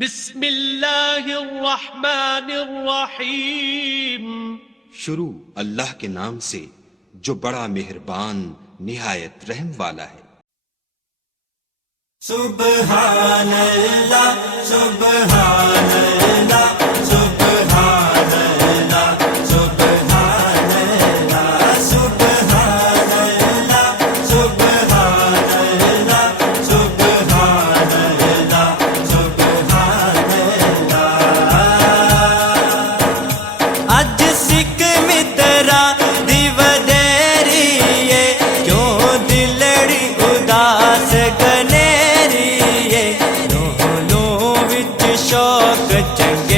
بسم اللہ الرحمن الرحیم. شروع اللہ کے نام سے جو بڑا مہربان نہایت رحم والا ہے. سبحان اللہ سبحان اللہ سبحان اللہ سبحان اللہ سبحان اللہ سبحان اللہ سبحان اللہ سبحان اللہ. اج سکھ مترا دی ودیری کیوں دلڑی اداس گنے شوق چنگے